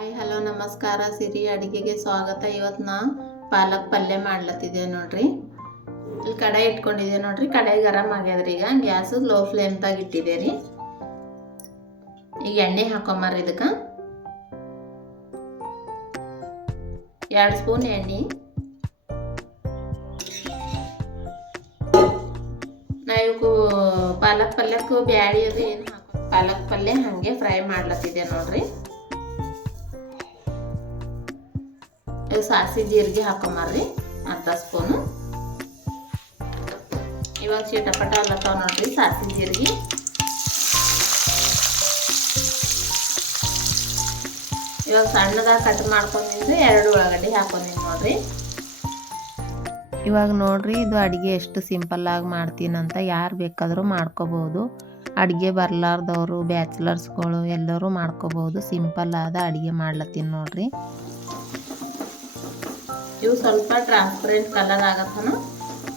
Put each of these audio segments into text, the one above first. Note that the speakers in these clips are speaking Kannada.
ಹಾಯ್, ಹಲೋ, ನಮಸ್ಕಾರ. ಸಿರಿ ಅಡುಗೆಗೆ ಸ್ವಾಗತ. ಇವತ್ತು ನಾ ಪಾಲಕ್ ಪಲ್ಯ ಮಾಡ್ಲತ್ತಿದ್ದೆ ನೋಡ್ರಿ. ಇಲ್ಲಿ ಕಡಾಯಿ ಇಟ್ಕೊಂಡಿದ್ದೆ ನೋಡ್ರಿ. ಕಡಾಯಿ ಗರಂ ಆಗ್ಯದ್ರಿ ಈಗ. ಗ್ಯಾಸ್ ಲೋ ಫ್ಲೇಮ್ದಾಗ ಇಟ್ಟಿದ್ದೆ ರೀ. ಈಗ ಎಣ್ಣೆ ಹಾಕೊಂಬಾರ ಇದಕ್ಕೆ. ಎರಡು ಸ್ಪೂನ್ ಎಣ್ಣೆ. ನಾ ಇವಕ್ಕೂ ಪಾಲಕ್ ಪಲ್ಯಕ್ಕೂ ಬ್ಯಾಳಿ ಅದು ಏನು ಹಾಕೋ ಪಾಲಕ್ ಪಲ್ಯ ಹಾಗೆ ಫ್ರೈ ಮಾಡ್ಲತ್ತಿದ್ದೆ ನೋಡ್ರಿ. ಸಾಸಿ ಜೀರಿಗೆ ಹಾಕೊಂಬರ್ರಿ, ಅರ್ಧ ಸ್ಪೂನು. ಇವಾಗ ಚೀಟಪಟ ಅಲ್ಲತ್ತಾವ ನೋಡ್ರಿ ಸಾಸಿ ಜೀರಿಗೆ. ಇವಾಗ ಸಣ್ಣದಾಗ ಕಟ್ ಮಾಡ್ಕೊಂಡಿದ್ದು ಎರಡು ಉಳ್ಳಾಗಡ್ಡಿ ಹಾಕೊಂಡಿನಿ ನೋಡ್ರಿ. ಇವಾಗ ನೋಡ್ರಿ, ಇದು ಅಡುಗೆ ಎಷ್ಟು ಸಿಂಪಲ್ ಆಗಿ ಮಾಡ್ತೀನಂತ ಯಾರು ಬೇಕಾದರೂ ಮಾಡ್ಕೋಬೋದು. ಅಡುಗೆ ಬರಲಾರ್ದವರು, ಬ್ಯಾಚುಲರ್ಸ್ಗಳು ಎಲ್ಲರೂ ಮಾಡ್ಕೋಬಹುದು ಸಿಂಪಲ್ ಆದ ಅಡುಗೆ ಮಾಡ್ಲತ್ತೀನಿ ನೋಡ್ರಿ. ಇವು ಸ್ವಲ್ಪ ಟ್ರಾನ್ಸ್ಪರೆಂಟ್ ಕಲರ್ ಆಗತ್ತನು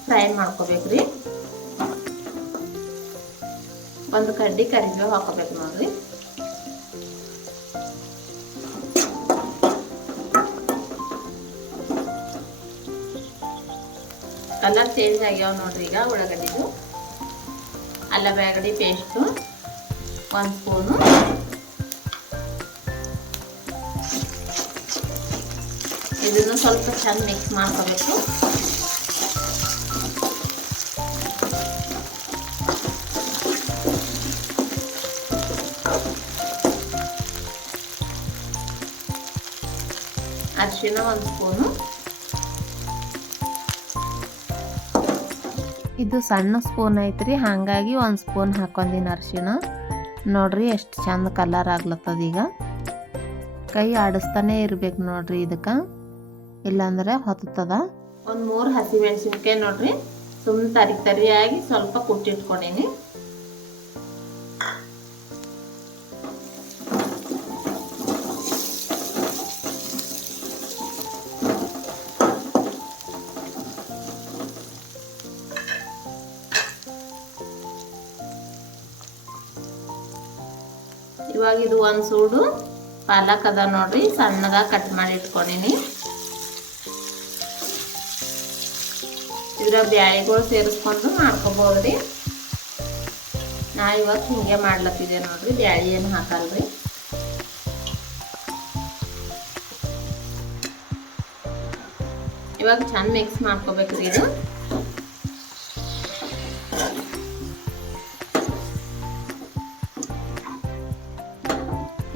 ಫ್ರೈ ಮಾಡ್ಕೋಬೇಕ್ರಿ. ಒಂದು ಕಡ್ಡಿ ಕರಿಬೇವು ಹಾಕೋಬೇಕು ನೋಡ್ರಿ. ಕಲರ್ ಚೇಂಜ್ ಆಗ್ಯಾವ ನೋಡ್ರಿ ಈಗ ಉಳ್ಳಾಗಡ್ಡಿದು. ಅಲ್ಲ ಬ್ಯಾಗಡಿ ಪೇಸ್ಟು ಒಂದು ಸ್ಪೂನು ಇದನ್ನು ಸ್ವಲ್ಪ ಚೆಂದ ಮಿಕ್ಸ್ ಮಾಡ್ಕೋಬೇಕು. ಅರಿಶಿನ ಒಂದು ಸ್ಪೂನು. ಇದು ಸಣ್ಣ ಸ್ಪೂನ್ ಐತ್ರಿ, ಹಾಗಾಗಿ ಒಂದು ಸ್ಪೂನ್ ಹಾಕೊಂಡಿನ ಅರಿಶಿನ. ನೋಡ್ರಿ ಎಷ್ಟು ಚಂದ ಕಲರ್ ಆಗ್ಲತ್ತದ ಈಗ ಕೈ ಆಡಿಸ್ತಾನೆ ಇರ್ಬೇಕು ನೋಡ್ರಿ ಇದಕ್ಕೆ. ಇಲ್ಲಾಂದ್ರೆ ಹೊತ್ತದ. ಒಂದು ಮೂರು ಹಸಿ ಮೆಣಸಿನ್ಕಾಯಿ ನೋಡ್ರಿ ಸುಮ್ಮನೆ ತರಿ ತರಿಯಾಗಿ ಸ್ವಲ್ಪ ಕುಟ್ಟಿಟ್ಕೊಂಡೀನಿ. ಇವಾಗ ಇದು ಒಂದು ಸೂಡು ಪಾಲಕ್ ಅದ ನೋಡ್ರಿ, ಸಣ್ಣದಾಗ ಕಟ್ ಮಾಡಿ ಇಟ್ಕೊಂಡೀನಿ. ಇದ್ರ ಬ್ಯಾಳಿಗಳು ಸೇರಿಸ್ಕೊಂಡು ಮಾಡ್ಕೋಬೋದ್ರಿ. ನಾ ಇವತ್ತು ಹಿಂಗೆ ಮಾಡ್ಲತ್ತಿದ್ದೆ ನೋಡ್ರಿ, ಬ್ಯಾಳಿ ಏನು ಹಾಕಲ್ರಿ. ಇವಾಗ ಚಂದ ಮಿಕ್ಸ್ ಮಾಡ್ಕೋಬೇಕ್ರಿ ಇದು.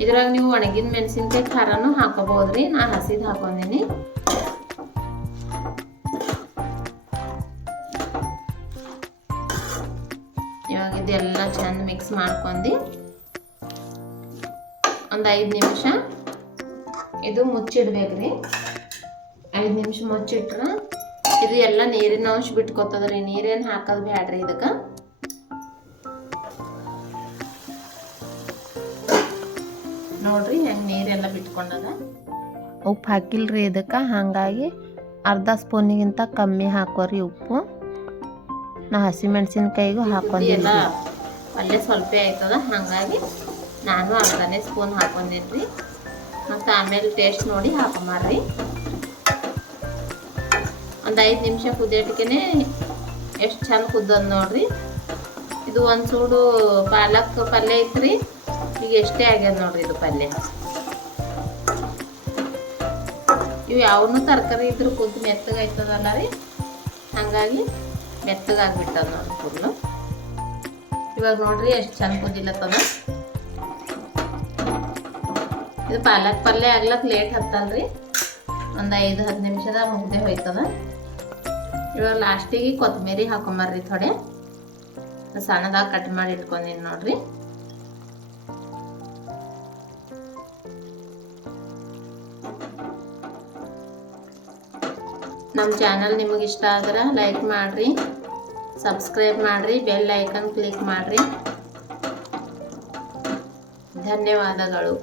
ಇದ್ರಾಗ ನೀವು ಒಣಗಿದ ಮೆಣಸಿನ್ಕಾಯಿ ಖಾರನೂ ಹಾಕೋಬಹುದ್ರಿ ನಾ ಹಸಿದ್ ಹಾಕೊಂಡಿನಿ. ಇದೆಲ್ಲ ಚೆಂದ ಮಿಕ್ಸ್ ಮಾಡ್ಕೊಂಡು. ಒಂದು ಐದು ನಿಮಿಷ. ಇದು ಮುಚ್ಚಿಡ್ಬೇಕ್ರಿ. ಐದು ನಿಮಿಷ ಮುಚ್ಚಿಟ್ರೆ ಇದು ಎಲ್ಲ ನೀರಿನ ಅಂಶ ಬಿಟ್ಕೊತದ್ರಿ. ನೀರೇನು ಹಾಕೋದು ಬ್ಯಾಡ್ರಿ ಇದಕ್ಕೆ. ನೋಡ್ರಿ ಹೆಂಗೆ ನೀರೆಲ್ಲ ಬಿಟ್ಕೊಂಡದ. ಉಪ್ಪು ಹಾಕಿಲ್ರಿ ಇದಕ್ಕೆ. ಹಾಗಾಗಿ ಅರ್ಧ ಸ್ಪೂನಿಗಿಂತ ಕಮ್ಮಿ ಹಾಕೋರಿ ಉಪ್ಪು. ನಾ ಹಸಿಮೆಣ್ಸಿನ್ಕಾಯಿಗೂ ಹಾಕೊಂಡಿಲ್ಲ ಅಲ್ಲೇ ಸ್ವಲ್ಪ ಆಯ್ತದ? ಹಾಗಾಗಿ ನಾನು ಅರ್ಧನೇ ಸ್ಪೂನ್ ಹಾಕೊಂಡಿದ್ರಿ ಮತ್ತು ಆಮೇಲೆ ಟೇಸ್ಟ್ ನೋಡಿ ಹಾಕೊಂಬಾರ್ರಿ ಒಂದು ಐದು ನಿಮಿಷ ಕುದಿಯೋಟಿಗೆ ಎಷ್ಟು ಚಂದ ಕುದ್ದದ ನೋಡ್ರಿ. ಇದು ಒಂದು ಸೂಡು ಪಾಲಕ್ ಪಲ್ಯ ಐತ್ರಿ. ಈಗ ಎಷ್ಟೇ ಆಗ್ಯದ ನೋಡ್ರಿ ಇದು ಪಲ್ಯ. ಇವು ಯಾವನು ತರಕಾರಿ ಇದ್ರೂ ಕುದ್ದು ಮೆತ್ತಗಾಯ್ತದಲ್ಲ ರೀ. ಹಾಗಾಗಿ ಮೆತ್ತಗಾಗ್ಬಿಟ್ಟದ ನೋಡಿ ಕೂದಲು ಇವಾಗ ನೋಡ್ರಿ ಎಷ್ಟು ಚಂದ ಕುದಿಲತ್ತದ. ಇದು ಪಾಲಕ್ ಪಲ್ಯ ಆಗ್ಲಕ್ ಲೇಟ್ ಹತ್ತಲ್ರಿ. ಒಂದು ಐದು, ಹತ್ತು ನಿಮಿಷದ ಮುಗ್ದೆ ಹೋಯ್ತದ. ಇವಾಗ ಲಾಸ್ಟಿಗೆ ಕೊತ್ತಂಬರಿ ಹಾಕೊಂಬರ್ರಿ ಥೋಡೆ. ಸಣ್ಣದಾಗ ಕಟ್ ಮಾಡಿ ಇಟ್ಕೊಂಡಿನಿ ನೋಡ್ರಿ. ನಮ್ಮ ಚಾನಲ್ ನಿಮಗೆ ಇಷ್ಟ ಆದ್ರೆ ಲೈಕ್ ಮಾಡಿರಿ. ಸಬ್ಸ್ಕ್ರೈಬ್ ಮಾಡಿರಿ ಬೆಲ್ ಐಕನ್ ಕ್ಲಿಕ್ ಮಾಡಿರಿ. ಧನ್ಯವಾದಗಳು.